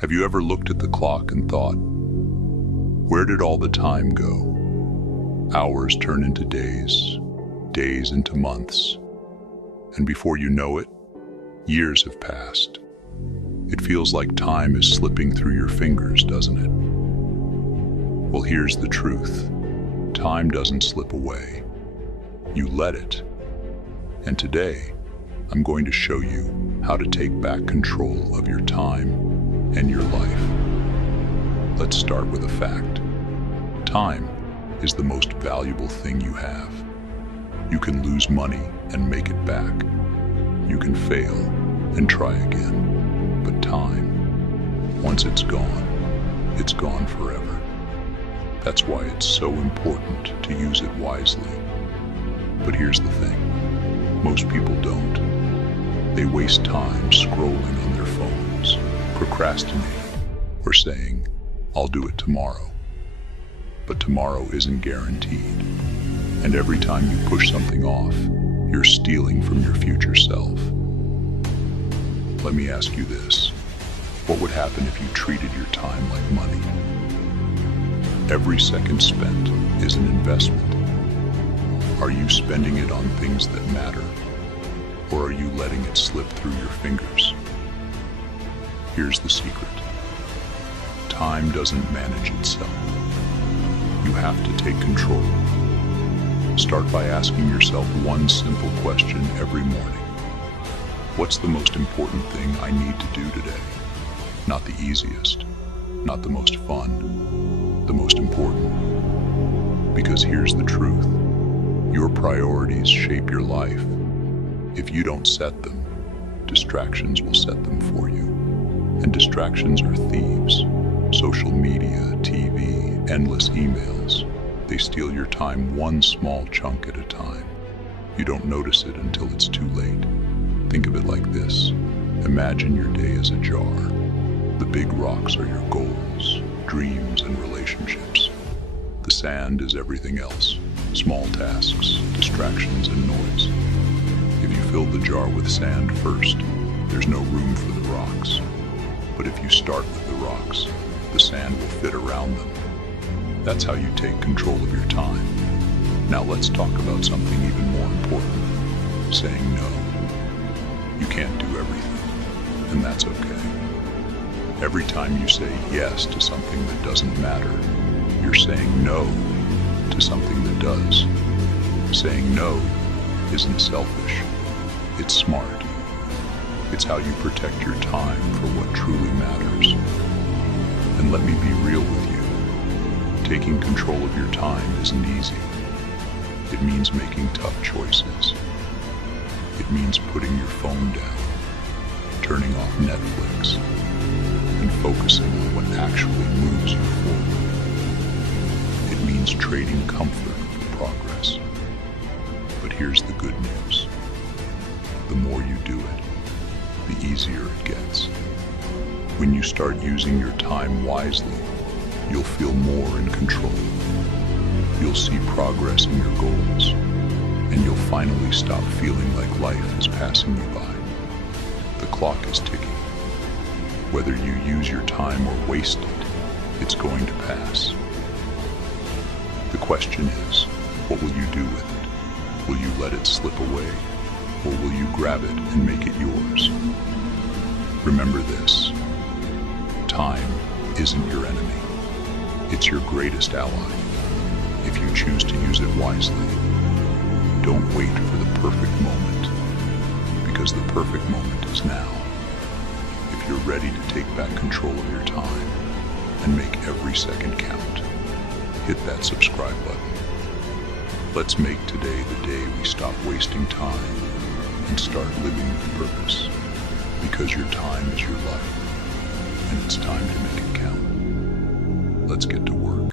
Have you ever looked at the clock and thought, where did all the time go? Hours turn into days, days into months, and before you know it, years have passed. It feels like time is slipping through your fingers, doesn't it? Well, here's the truth. Time doesn't slip away. You let it. And today, I'm going to show you how to take back control of your time and your life. Let's start with a fact. Time is the most valuable thing you have. You can lose money and make it back. You can fail and try again. But time, once it's gone forever. That's why it's so important to use it wisely. But here's the thing. Most people don't. They waste time scrolling on their phones, procrastinating, or saying, I'll do it tomorrow. But tomorrow isn't guaranteed. And every time you push something off, you're stealing from your future self. Let me ask you this. What would happen if you treated your time like money? Every second spent is an investment. Are you spending it on things that matter? Or are you letting it slip through your fingers? Here's the secret. Time doesn't manage itself. You have to take control. Start by asking yourself one simple question every morning. What's the most important thing I need to do today? Not the easiest, not the most fun, the most important. Because here's the truth. Your priorities shape your life. If you don't set them, distractions will set them for you. And distractions are thieves. Social media, TV, endless emails. They steal your time one small chunk at a time. You don't notice it until it's too late. Think of it like this. Imagine your day as a jar. The big rocks are your goals, dreams, and relationships. The sand is everything else. Small tasks, distractions, and noise. If you fill the jar with sand first, there's no room for the rocks. But if you start with the rocks, the sand will fit around them. That's how you take control of your time. Now let's talk about something even more important. Saying no. You can't do everything, and that's okay. Every time you say yes to something that doesn't matter, you're saying no to something that does. Saying no isn't selfish. It's smart. It's how you protect your time for what truly matters. And let me be real with you. Taking control of your time isn't easy. It means making tough choices. It means putting your phone down, turning off Netflix, and focusing on what actually moves you forward. It means trading comfort for progress. But here's the good news. The more you do it, the easier it gets. When you start using your time wisely, you'll feel more in control. You'll see progress in your goals, and you'll finally stop feeling like life is passing you by. The clock is ticking. Whether you use your time or waste it, it's going to pass. The question is, what will you do with it? Will you let it slip away, or will you grab it and make it yours? Remember this. Time isn't your enemy. It's your greatest ally. If you choose to use it wisely, don't wait for the perfect moment, because the perfect moment is now. If you're ready to take back control of your time and make every second count, hit that subscribe button. Let's make today the day we stop wasting time and start living with purpose, because your time is your life, and it's time to make it count. Let's get to work.